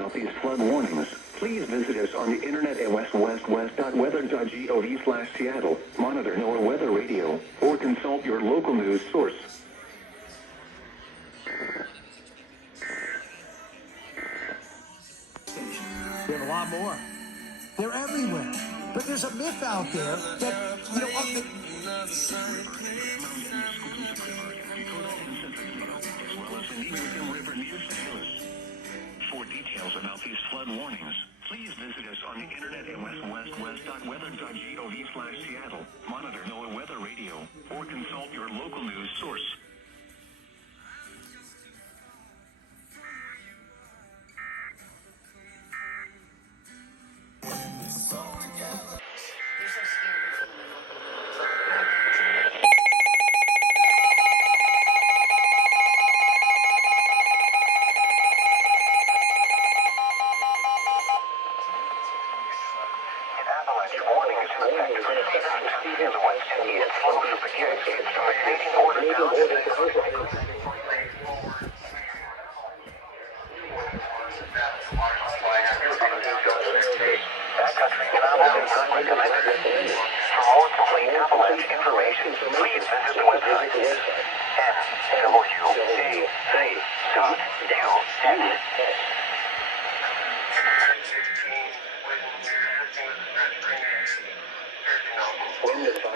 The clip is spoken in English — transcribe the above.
about these flood warnings, please visit us on the internet at westwest.weather.gov/Seattle, monitor NOAA weather radio, or consult your local news source. There's a lot more. They're everywhere. But there's a myth out there that, For details about these flood warnings, please visit us on the internet at westwest.weather.gov/Seattle, monitor NOAA weather radio, or consult your local news source. Avalanche warning is in effect for 310 feet in the west and EAS flow from the Canadian border down to the backcountry travel is not recommended. For more complete avalanche information, please visit the website NOAA.net.